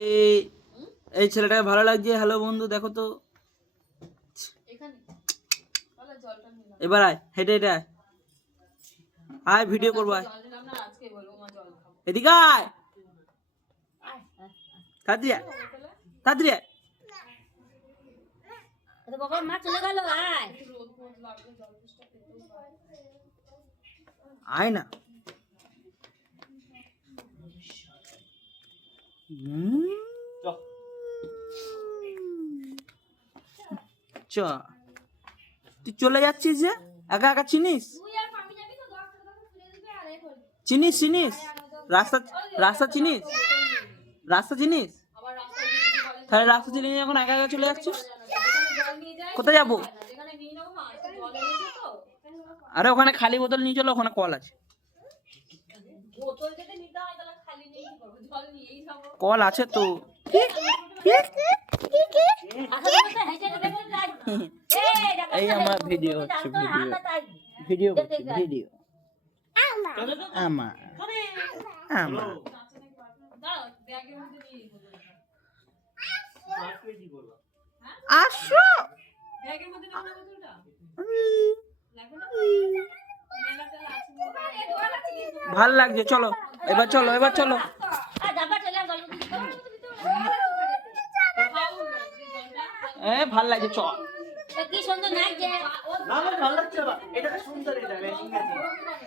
এই এই ছেলেটাকে ভালো লাগছে। হ্যালো বন্ধু, দেখো তো। এবার আয়, হেঁটে হেঁটে আয়, আয় ভিডিও করবো, আয় এদিকে আয়, তাড়াতাড়ি আয়, তাড়াতাড়ি আয়। বাবা মা চলে গেল, আয় আয় না। চ, তুই চলে যাচ্ছিস যে একা একা? চিনিস চিনিস চিনিস রাস্তা, রাস্তা চিনিস, রাস্তা চিনিস? তাহলে রাস্তা চিনিস এখন একা একা চলে যাচ্ছিস? কোথায় যাবো? আরে ওখানে খালি বোতল নিয়ে চলো, ওখানে কল আছে। কল আছে তো। এই আমার ভিডিও হচ্ছে, ভিডিও ভিডিও ভিডিও আমার আমার আসো। ভাল লাগছে, চলো এবার, চলো এবার, চলো। ভাল লাগছে, চল। কি সুন্দর লাগছে, ভালো লাগছে, এটা সুন্দর, এটা